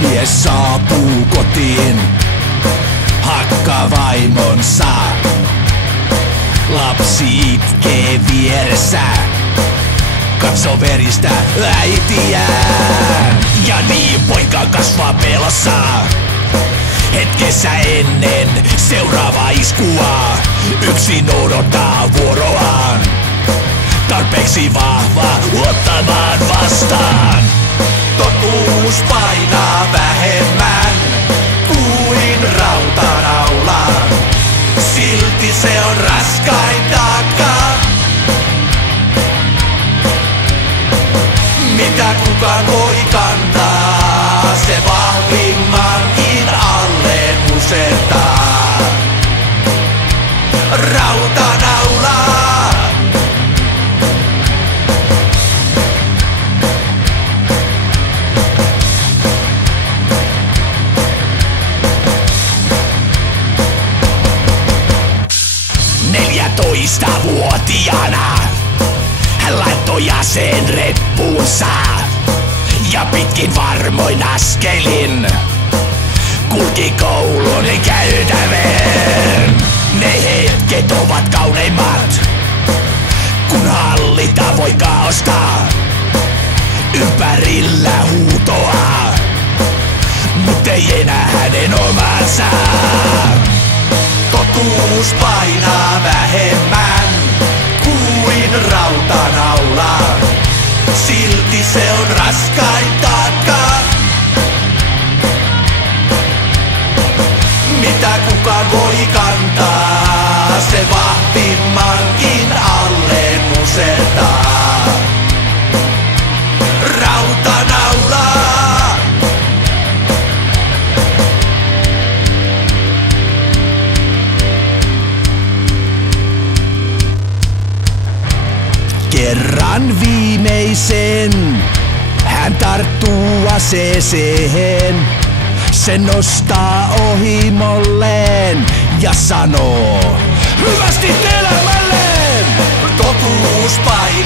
Mies saapuu kotiin, hakkaa vaimonsa. Lapsi itkee vieressä, katso veristä äitiään. Ja niin poika kasvaa pelossa, hetkessä ennen seuraavaa iskua. Yksin odottaa vuoroaan, tarpeeksi vahva ottamaan vastaan. Totuus painaa vähemmän kuin rautanaulaan. Silti se on raskain taakka, mitä kukaan voi kantaa. Se vahvimmankin alleen musertaa. Rautanaulaan. Vuotiaana hän laittoi aseen reppuunsa ja pitkin varmoin askelin kulki koulun käytäveen. Ne hetket ovat kauneimmat, kun hallita voi kaaosta. Ympärillä huutoa, mut ei enää hänen omansa. Totuus painaa vähemmän kuin rautanaulaan. Silti se on raskain taakka, mitä kukaan voi kantaa. Se vahvimmankin alleen musertaa. Rautanaulaan. Kerran viimeisen hän tarttuu aseeseen. Se nostaa ohimolleen ja sanoo hyvästi elämälleen. Totuus painaa